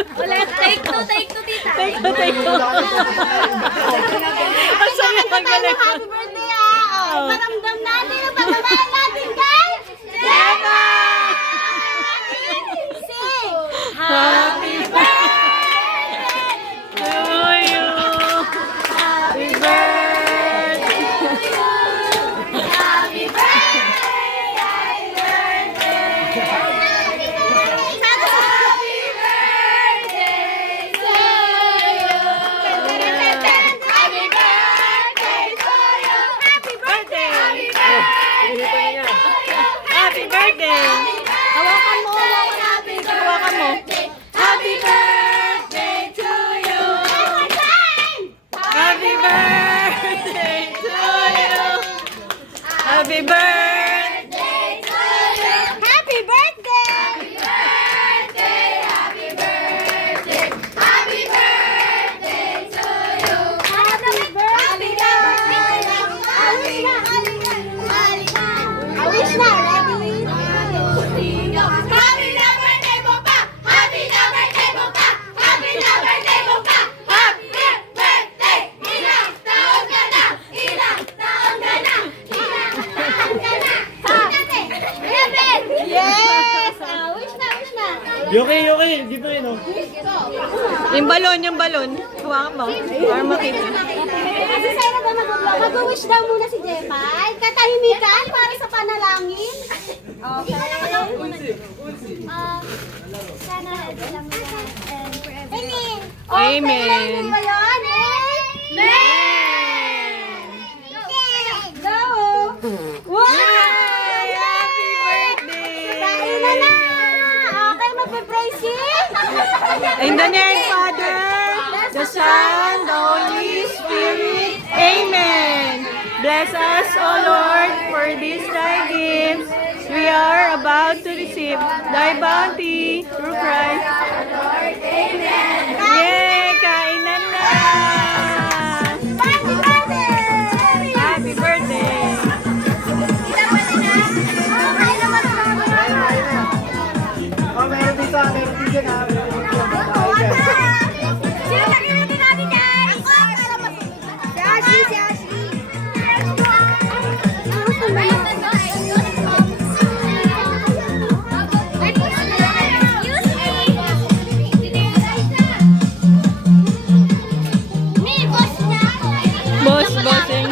Ulit, take two, tita. Take two. Ang saya ng galing. Happy birthday, ah! Oh, paramdam natin ang pagmamahal natin kay Gemma! Sing! Happy birthday to you. Happy birthday. Happy birthday! Happy birthday! Happy birthday to you! Happy birthday to you! Happy birthday! Happy birthday. Hawakan mo, happy Hawakan mo. Happy birthday to you! Happy birthday to you. Happy birthday. Happy birthday! Happy birthday! Happy birthday to you! Happy birthday! Wish na! Ready? Happy na birthday mo pa! Happy na birthday mo pa! Happy na birthday mo pa! Happy birthday! Ilang taon ka na! Ilang taon ka na! Ilang taon ka na! Yes! Wish na, wish na! Okay, dito yun, oh. Yung balon. Hawakan mo. Para makita. Kasi sa'yo na daw mag-wish daw muna si Gemma. Katahimikan para sa panalangin. Okay. Sana lang and forever. Amen. Amen. Ba yun? Amen. Go! Wow! Happy birthday. Kain na! Okay, magpe-praise Him. In the name of Father, the Son, the Holy Spirit. Amen. Bless us, O Lord, for these thy gifts we are about to receive thy bounty through Christ. Yay! Kainan na! Happy birthday! Happy birthday! Okay naman Oh, meron dito, meron dito na. Sino lagyan natin natin dyan? Ako! Para masunod. Si Ashley, si Ashley. Bossing.